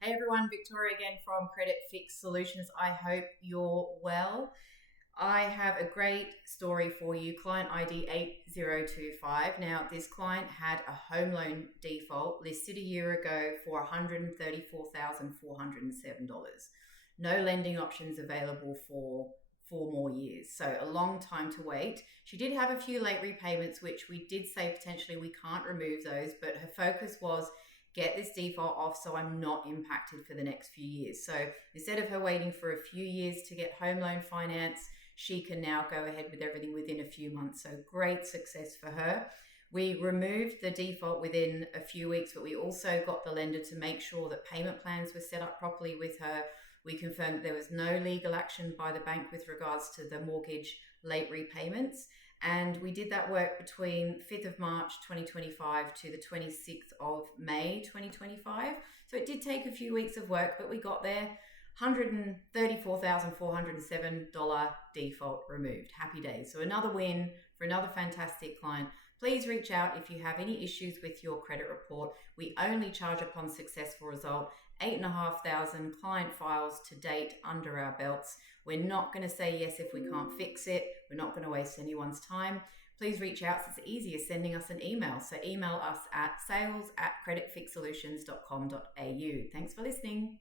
Hey everyone, Victoria again from Credit Fix Solutions. I hope you're well. I have a great story for you. Client ID 8025. Now, this client had a home loan default listed a year ago for $134,407. No lending options available for 4 more years. So a long time to wait. She did have a few late repayments, which we did say potentially we can't remove those, but her focus was get this default off so I'm not impacted for the next few years. So instead of her waiting for a few years to get home loan finance, she can now go ahead with everything within a few months. So great success for her. We removed the default within a few weeks, but we also got the lender to make sure that payment plans were set up properly with her. We confirmed that there was no legal action by the bank with regards to the mortgage late repayments. And we did that work between 5th of March 2025 to the 26th of May 2025. So it did take a few weeks of work, but we got there. $134,407 default removed. Happy days. So another win for another fantastic client. Please reach out if you have any issues with your credit report. We only charge upon successful result. 8,500 client files to date under our belts. We're not going to say yes if we can't fix it. We're not going to waste anyone's time. Please reach out. It's easy as sending us an email. So email us at sales@creditfixsolutions.com.au. Thanks for listening.